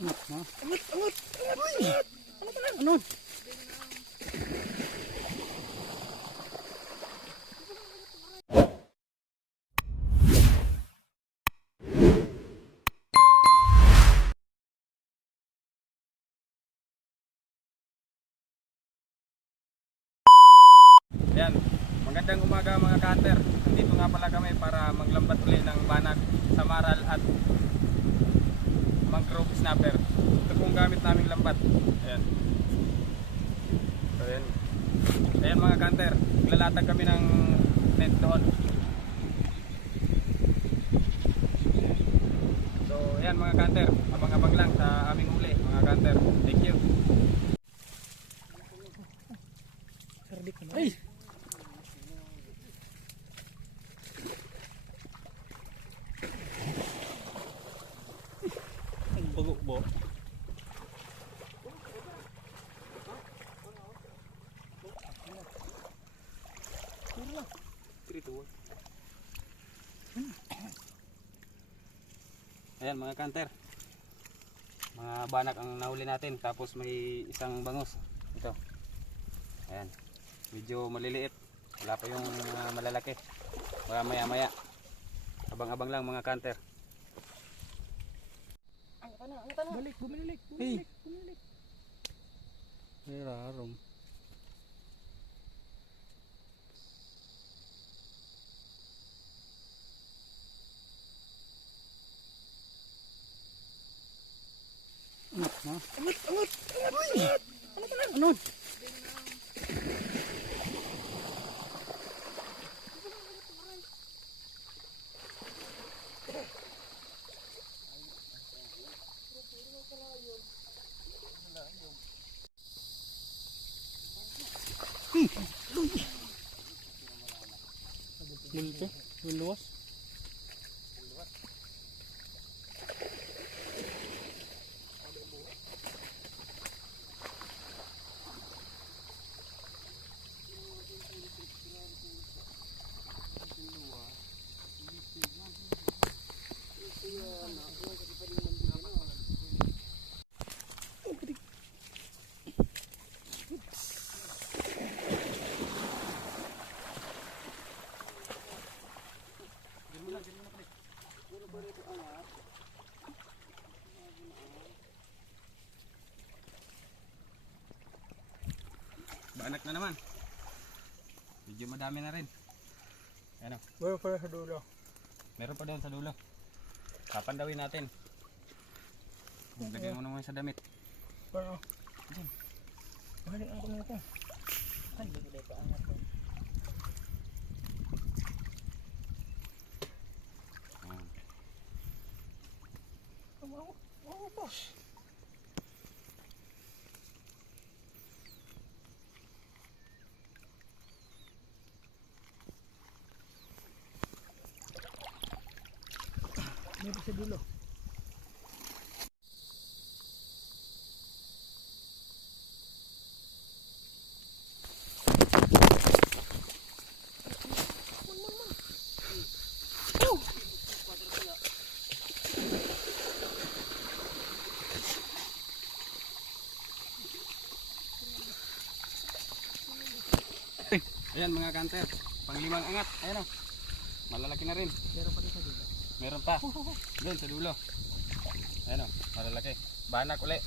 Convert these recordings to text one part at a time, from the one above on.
Angat na. Angat. Uy! Ano? Ayan, magandang umaga mga ka-hunter. Nandito nga pala kami para maglambat ulit ng banag, samaral at mangrove snapper. Ito pong gamit naming lambat. Ayan. So, ayan mga ka-hunter, maglalatag kami ng net doon. So ayan mga ka-hunter, abang-abang lang sa aming huli mga ka-hunter. Thank you. Ay! Ang bago ba? Ayan mga kanter, mga banak ang nahuli natin, tapos may isang bangus ito. Ayan, medyo maliliit, wala pa yung malalaki, baka maya maya. Abang-abang lang mga kanter. Balik, bumalik. Hey. May rarong. Angat na. Angat. Uy! Ano? Multo, luwas. Banak na naman, medyo madami na rin. Ayan o, Meron pala sa dulo. meron pa doon sa dulo. Papandawin natin. Lagyan mo naman sa damit. Paano? Balik ako na ito. Ay, bigay pa angat ko. Wow, boss. Meron sa dulo. Ayan mga kanter, panglimang angat. Ayan o, malalaki na rin. Meron pa rin sa dulo. Meron pa doon sa dulo. Ayan o, malalaki. Banak uli.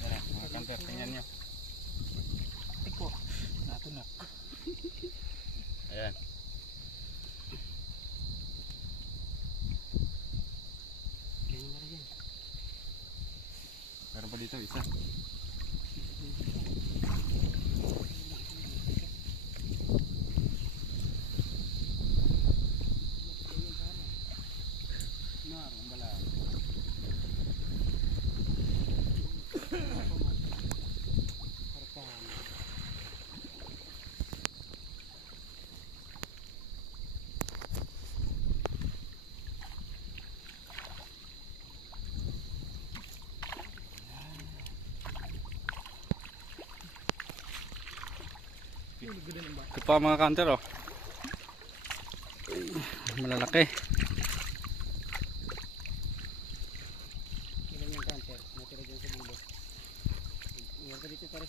Ayan mga kanter, tingnan nyo. Iko, natunak. Ayan. Meron pa dito isa. Ito pa mga kanter oh. Malalaki. Ilan yung counter? Natira dyan sa dulo. Iwan ka dito pare.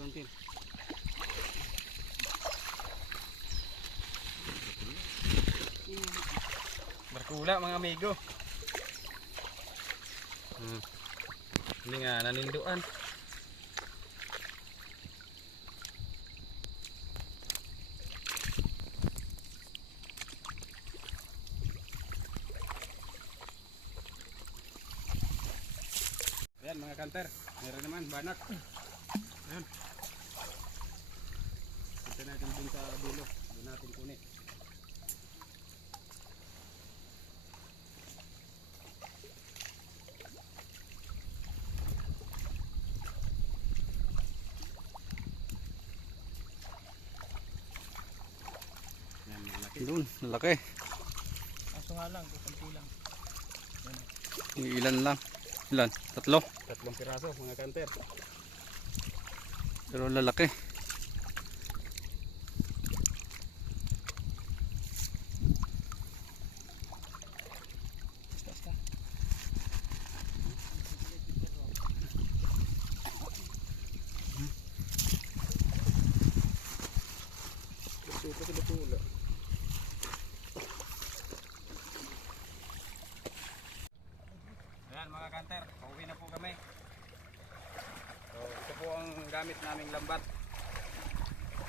Konti. Barkula mga amigo. Hindi nga naninduan. Ayan mga kanter, meron naman banak. Ayan. Ito natin dun sa dulo, doon natin kunin. Ayan, malaki. Doon, lalaki. Kaso nga lang, kukunti lang. Ilan lang. Ilan? 3. 3 piraso mga kanter. Pero lalaki. Basta. Ito sa batula. Ayan mga kanter, pauwi na po kami. So ito po ang gamit naming lambat.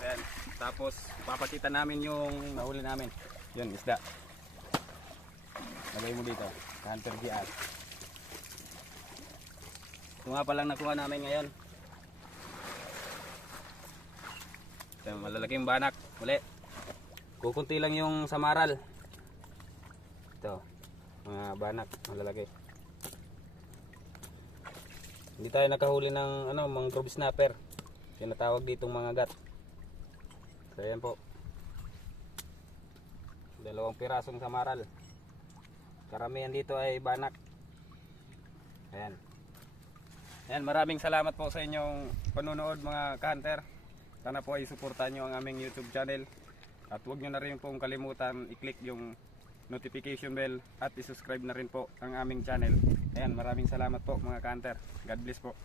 Ayan, tapos papakita namin yung nahuli namin. Yun, isda. Lagay mo dito, Hunter GR. Ito nga palang nakuha namin ngayon. Ito, malalaking banak. Muli. Kukunti lang yung samaral. Ito, mga banak, malalaki. Hindi tayo nakahuli ng mga grove snapper. Tinatawag ditong mga gat. So ayan po. 2 pirasong samaral. Karamihan dito ay banak. Ayan. Ayan, maraming salamat po sa inyong panunood mga ka-hunter. Sana po ay suportahan nyo ang aming YouTube channel. At huwag nyo na rin pong kalimutan i-click yung notification bell at i-subscribe na rin po ang aming channel. Ayan, maraming salamat po mga ka-hunter. God bless po.